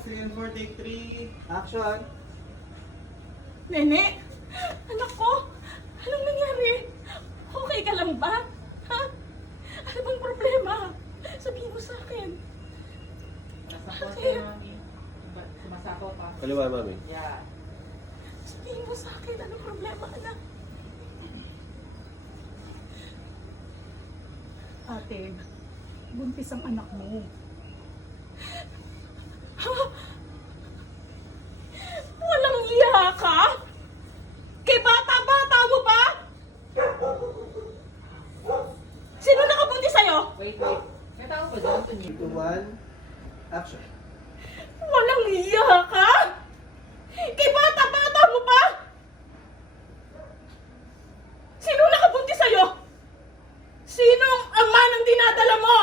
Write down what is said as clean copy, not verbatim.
scene 4, take 3, action. Nene, anak ko, anong nangyari? Okay ka lang ba? Ha? Ano bang problema? Sabihin mo sa akin. Nasakot ka, mami. Sumasakot pa. Kaliwa, mami. Yeah. Sabihin mo sa akin, anong problema, anak? Ate, buntis ang anak mo. Ha? Walang iya ka? Kay bata-bata mo pa? Sino nakabuntis sa'yo? Wait. May tao pa dyan, 3, 2, 1, action. Walang iya ka? Kay bata-bata mo pa? Sino nakabuntis sa'yo? Sinong ama ng dinadala mo?